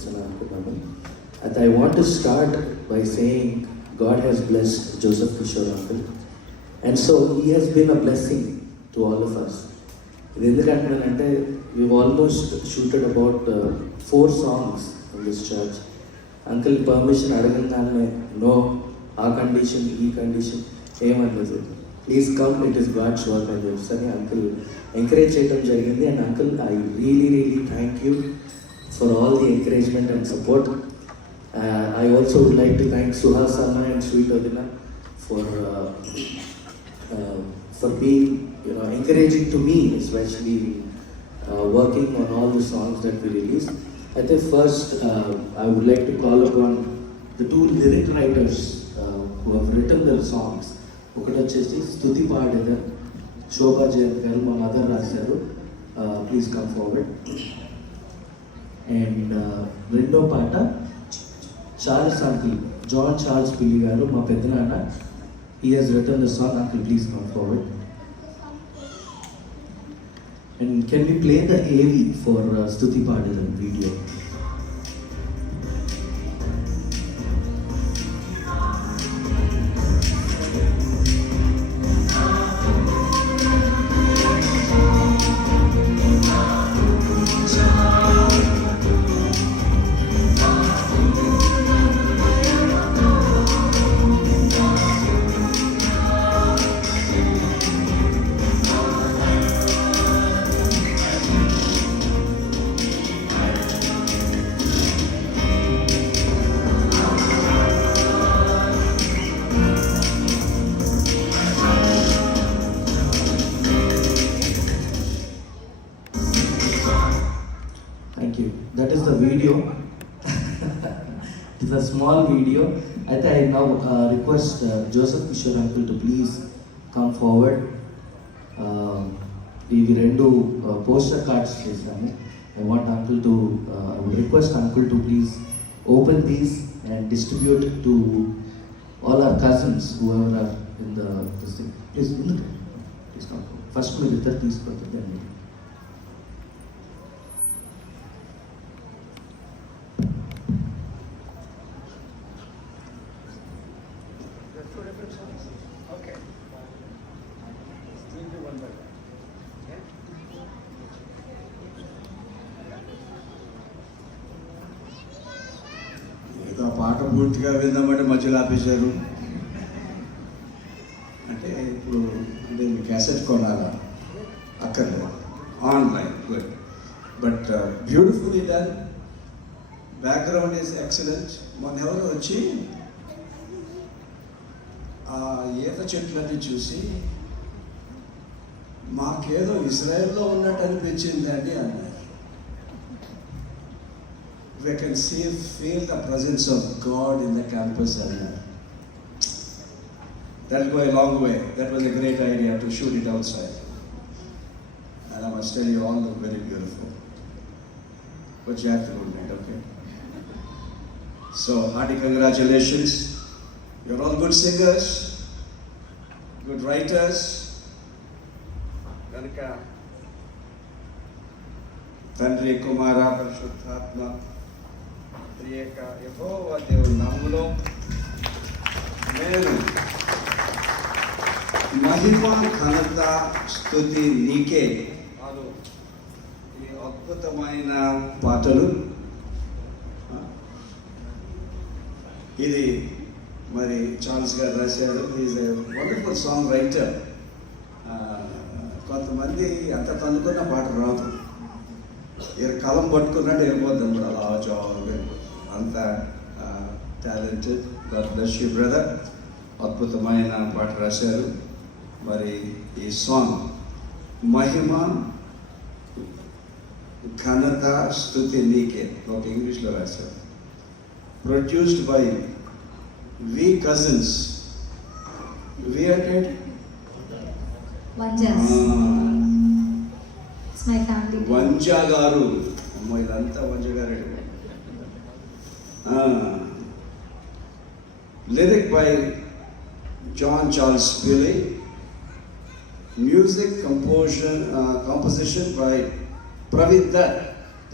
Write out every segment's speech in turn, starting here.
చేస్తాను అనుకున్నాను. అయితే I want to start by saying God has blessed Joseph Kishore uncle, and so he has been a blessing to all of us. ఇది ఎందుకంటున్నానంటే we almost shooted about 4 songs in this church. Uncle permission అడగగానే no, ఆ condition ఈ condition ఏమన్నది, please come, it is God's work అని చెప్పి uncle encourage చేయడం జరిగింది. And uncle, I really thank you for all the encouragement and support. I also would like to thank Suhas Anna and Sweet Adina for being, encouraging to me, especially working on all the songs that we released. I think first I would like to call upon the 2 lyric writers who have written their songs. ఒకటి వచ్చేసి స్తుతి పాడేద శోభా జయంత్ గారు, మా mother రాశారు. Please come forward. And రెండో పాట Charles uncle, John Charles పిల్లి గారు, మా పెద్దనాన్న. He has written the song. Uncle please come forward. And can we play the AV for Stuti Padalam video? Thank you. That is the video. It's a small video. I think I now request Joseph Kishore uncle to please come forward. ఇవి 2 poster cards చేశాను. I want uncle to, I would request uncle to please open these and distribute to all our cousins whoever are in this thing. Please come. First మీరు ఇద్దరు తీసుకుంటే Okay. We'll do one by one. Okay? ఏదో పాట పూర్తిగా విందామంటే మధ్యలో ఆపేశారు అంటే ఇప్పుడు దీన్ని క్యాసెట్ కొనాలా? అక్కర్లేదు, online. Good, but beautifully done. Background is excellent. మొన్న ఎవరు వచ్చి ఆ ఈత చెట్లన్నీ చూసి మాకేదో ఇజ్రాయెల్లో ఉన్నట్టు అనిపించిందండి అన్నారు. We can feel the presence of God in the campus అన్నారు. That will go a long way. That was a great idea to shoot it outside. And I must tell you, all look very beautiful. But you have to do it, okay? So, hearty congratulations. You're all good singers, good writers. Ganaka Tandri Kumara Parishuthatma Triyeka Yehova Devu Namulo Nenu Mahima Ghanata Stuti Nike Alu ఈ అద్భుతమైన పాటలు. ఇది మరి Charles గారు రాశారు. Is a wonderful song writer. కొంతమంది అంత తనుకున్న పాట రాదు, కలం పట్టుకున్నట్టు వెళ్ళిపోద్ది అన్నమాట. అలా జాబ్ అంత talented. God bless you brother. అద్భుతమైన పాట రాశారు. మరి ఈ సాంగ్ మహిమ ఘనత స్తుతి నీకే ఒక ఇంగ్లీష్లో రాశారు. Produced by We cousins. We attend Vanjas. It's my family. Vanja garu. అమ్మో ఇదంతా వంజ గారు. Lyric by John Charles Pillay. Music composition by Pravid Dutt,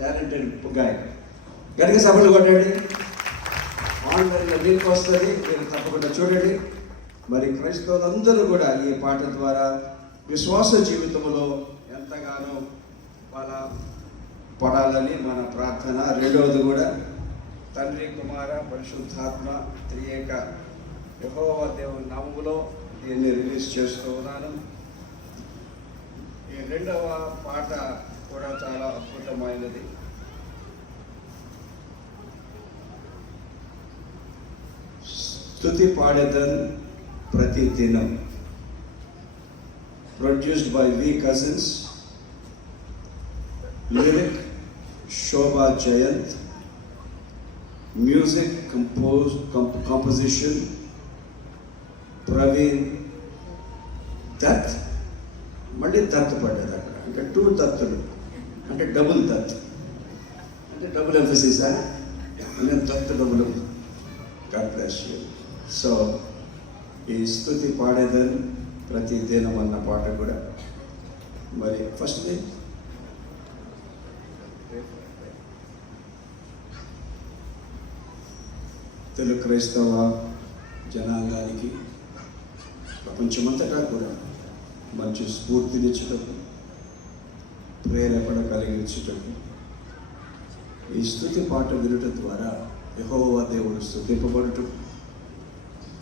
talented guy. గట్టిగా సభలు కొట్టండి. ఆన్లైన్లో లింక్ వస్తుంది, మీరు తప్పకుండా చూడండి. మరి క్రైస్తవులందరూ కూడా ఈ పాట ద్వారా విశ్వాస జీవితంలో ఎంతగానో పడాలని మన ప్రార్థన. రెండవది కూడా తండ్రి, కుమార, పరిశుద్ధాత్మ త్రియేక యెహోవా దేవుని నామములో దీన్ని రిలీజ్ చేస్తూ ఉన్నాను. ఈ రెండవ పాట కూడా చాలా అద్భుతమైనది. స్తుతి పాడేదన్ ప్రతి దినం. Produced by V cousins. Lyric Shobha Jayanth. Music composition Praveen Dutt. మళ్ళీ దత్ పడ్డది అక్కడ, అంటే 2 దత్తులు, అంటే డబుల్ దత్, అంటే డబుల్ ఎంఫసిస్. నేను Dutt double. God bless you. So ఈ స్తుతి పాడేదని ప్రతి దినం అన్న పాట కూడా మరి ఫస్ట్ తెలుగు క్రైస్తవ జనాంగానికి ప్రపంచమంతటా కూడా మంచి స్ఫూర్తినిచ్చుటకు, ప్రేరేపణ కలిగించుటకు ఈ స్తుతి పాట వినుట ద్వారా యెహోవా దేవుడు స్తుతింపబడుటకు,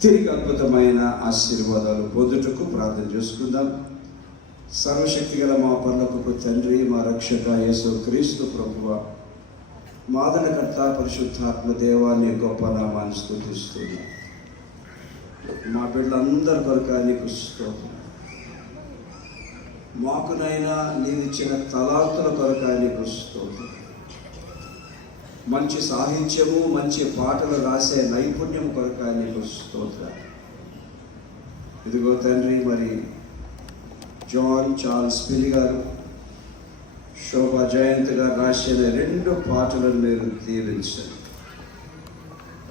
తిరిగి అద్భుతమైన ఆశీర్వాదాలు పొందుటకు ప్రార్థన చేసుకుందాం. సర్వశక్తి గల మా పరలోకపు తండ్రి, మా రక్షక యేసు క్రీస్తు ప్రభువ, మాదనకర్త పరిశుద్ధాత్మ దేవాన్ని గొప్ప నామాన్ని స్తుతిస్తున్నాం. మా బిడ్డలందరి కొరకు నీకు స్తోత్రం. మాకునైనా నీవిచ్చిన తలాంతుల కొరకు నీకు స్తోత్రం. మంచి సాహిత్యము, మంచి పాటలు రాసే నైపుణ్యం కొరకు నీకు స్తోత్రం. ఇదిగో తండ్రి, మరి జాన్ చార్ల్స్ పిల్లి గారు, శోభా జయంత్ గారు రాసిన 2 పాటలను మీరు దీవించండి.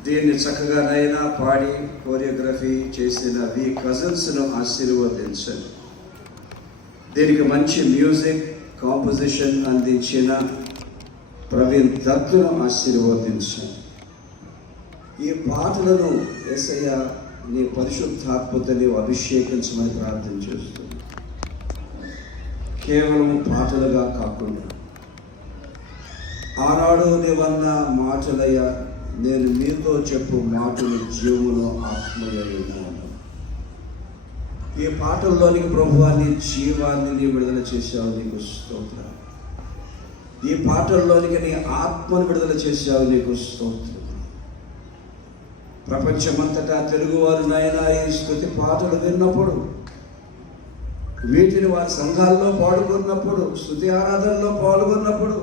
దీన్ని చక్కగానైనా పాడి కోరియోగ్రఫీ చేసిన వి కజిన్స్ను ఆశీర్వదించండి. దీనికి మంచి మ్యూజిక్ కాంపోజిషన్ అందించిన ప్రవీణ్ దత్తును ఆశీర్వదించండి. ఈ పాటలను యేసయ్య నీ పరిశుద్ధాత్మతో నీవు అభిషేకించమని ప్రార్థన చేస్తుంది. కేవలం పాటలుగా కాకుండా ఆనాడు నీవన్న మాటలయ్య, నేను మీతో చెప్పు మాటలు జీవములో ఆత్మయ్యాను. ఈ పాటల్లోనికి ప్రభువాన్ని జీవాన్ని నీ విడుదల చేశావు, నీకు స్తోత్రం. ఈ పాటల్లోనికి నీ ఆత్మను విడుదల చేశావు, నీకు స్తోత్రం. ప్రపంచమంతటా తెలుగువారు నాయనా ఈ స్తుతి పాటలు విన్నప్పుడు, వీటిని వారి సంఘాల్లో పాడుకున్నప్పుడు, స్తుతి ఆరాధనలో పాల్గొన్నప్పుడు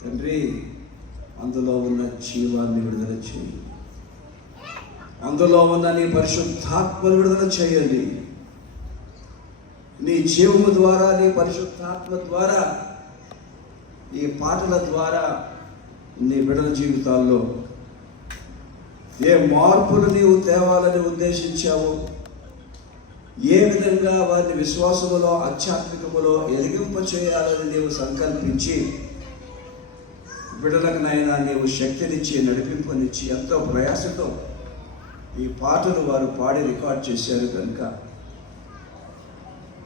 తండ్రి అందులో ఉన్న జీవాన్ని విడుదల చేయి. అందులో ఉన్న నీ పరిశుద్ధాత్మను విడుదల చేయండి. నీ జీవము ద్వారా, నీ పరిశుద్ధాత్మ ద్వారా, ఈ పాటల ద్వారా నీ బిడ్డల జీవితాల్లో ఏ మార్పులు నీవు తేవాలని ఉద్దేశించావో, ఏ విధంగా వారిని విశ్వాసములో, ఆధ్యాత్మికములో ఎదిగింప చేయాలని నీవు సంకల్పించి బిడ్డలకు నైనా నీవు శక్తినిచ్చి, నడిపింపునిచ్చి, ఎంతో ప్రయాసతో ఈ పాటలు వారు పాడి రికార్డ్ చేశారు కనుక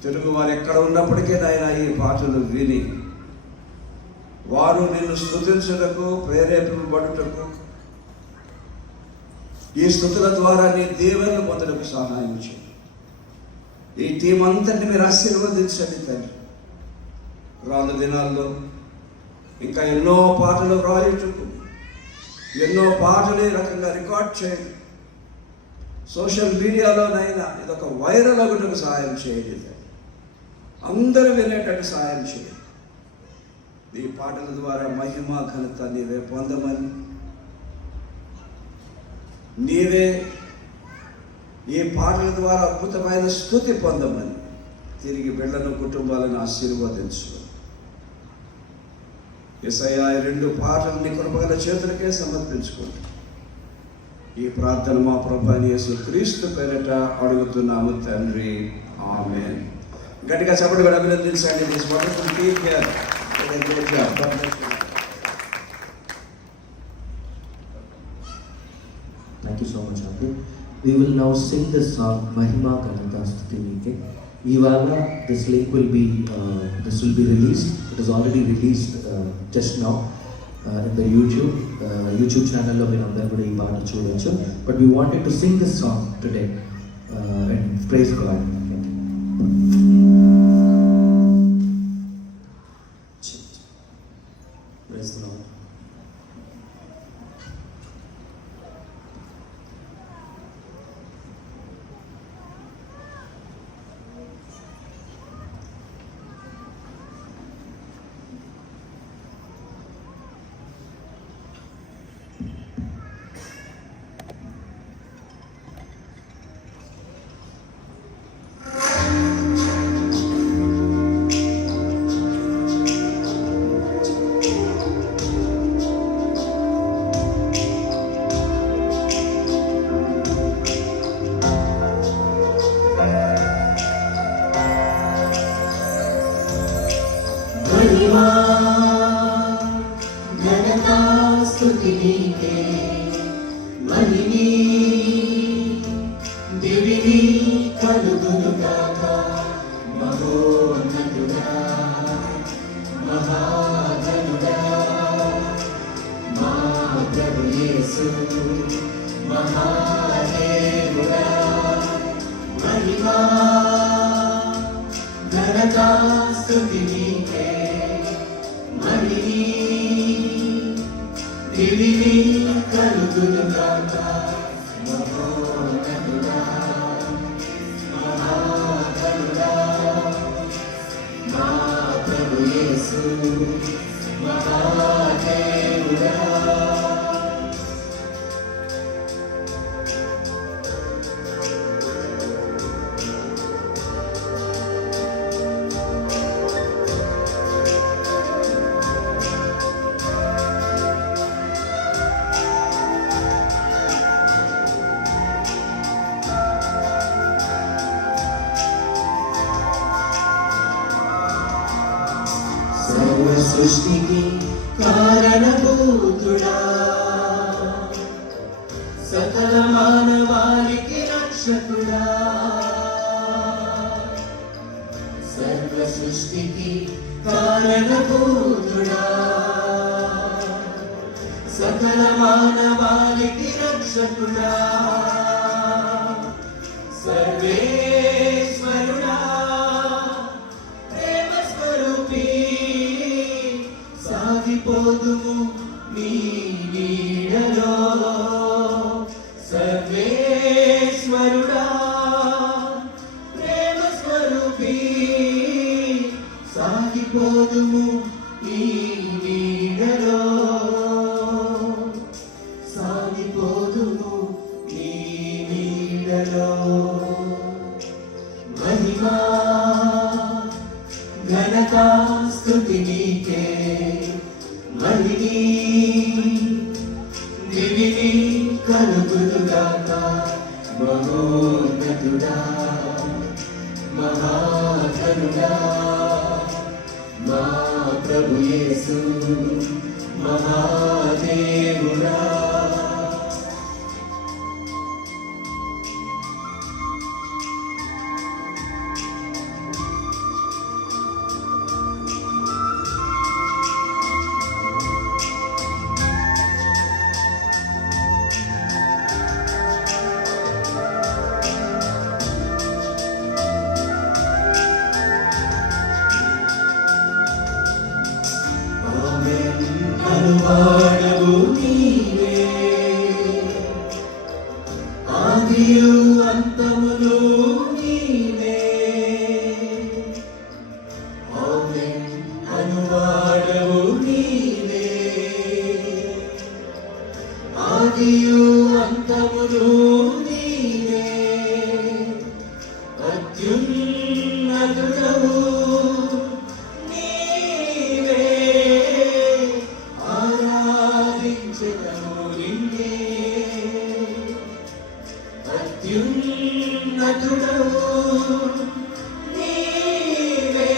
తెలుగు వారు ఎక్కడ ఉన్నప్పటికీ నాయన ఈ పాటలు విని వారు నిన్ను స్తుతించుటకు, ప్రేరేపింపబడుటకు, ఈ స్తుతుల ద్వారా నీ దీవెనలు పొందడానికి సహాయం చేయండి. ఈ టీం అంతటిని మీరు ఆశీర్వదించండి తండ్రి. రాను దినాల్లో ఇంకా ఎన్నో పాటలు రాయుటకు, ఎన్నో పాటలు ఈ రకంగా రికార్డ్ చేయండి. సోషల్ మీడియాలోనైనా ఇదొక వైరల్ అగుటకు సహాయం చేయండి. అందరూ వినేటట్టు సహాయం చేయండి. ఈ పాటల ద్వారా మహిమ ఘనత నీవే పొందమని, నీవే ఈ పాటల ద్వారా అద్భుతమైన స్తుతి పొందమని తిరిగి బిడ్డలను, కుటుంబాలను ఆశీర్వదించు. యేసయ్యా ఈ 2 పాటలు నీ కృపగల చేతులకే సమర్పించుకోండి. ఈ ప్రార్థన మా ప్రభువైన యేసు క్రీస్తు పేరిట అడుగుతున్నాము తండ్రి, ఆమేన్. గట్టిగా చప్పట్లు కూడా అభినందించండి. This wonderful team here. Thank you so much, Uncle. We will now sing this song, Mahima Ganata Stuti Nike. Ivala, this link will be released. It is already released just now in the YouTube channel లో మీరు అందరూ కూడా ఈ పాట చూడొచ్చు. But we wanted to sing this song today and praise God. Praise the Lord. महिमा घनता स्तुति नीके महिनी दिविनी कలుగునుగాక మహోన్నతుడా మహాగణుడా మా ప్రభు యేసు మహాదేవుడా महिमा घनता स्तुति नीके दिविनी कలుగునుగాక మహోన్నతుడా మహాగణుడా మా ప్రభు యేసు మహాదేవుడా సర్వ సృష్టికి కారణభూతుడా సకల మానవాళికి రక్షకుడా సర్వ సృష్టికి కారణభూతుడా సకల మానవాళికి రక్షకుడా సర్వేశ్వరుడా సాగిపోదుము నీ నీడలో సర్వేశ్వరుడా ప్రేమ స్వరూపీ సాగిపోదుము నీ నీడలో సాగిపోదుము నీ నీడలో మహిమా ఘనతా స్తుతి నీకే మహిని దివిని కలుగునుగాక మహోన్నతుడా మహాగణుడా మా ప్రభు యేసు మహాదేవుడా అనువాడవు నీవే ఆదియు అంతమును నీవే ఆమేన్ అనువాడవు నీవే ఆదియు అంతమును నీవే అత్యున్నతుడవు అత్యున్నతుడవు నీవే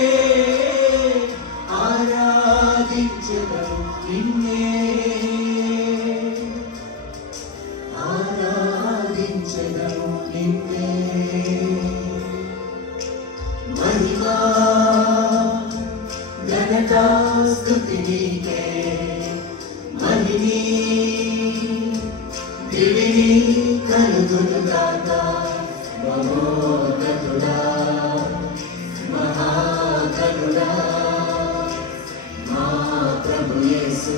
ఆరాధించెదము నిన్నే ఆరాధించెదము ఘనతా స్తుతి నీకే మహిని దివిని కలుగునుగాక మహోన్నతుడా మహాగణుడా మా ప్రభు యేసు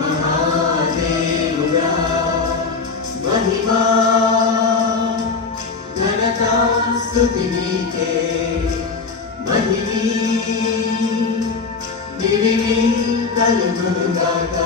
మహాదేవుడా మహిమా ఘనతా స్తుతి నీకే మహిని దివిని కలుగునుగాక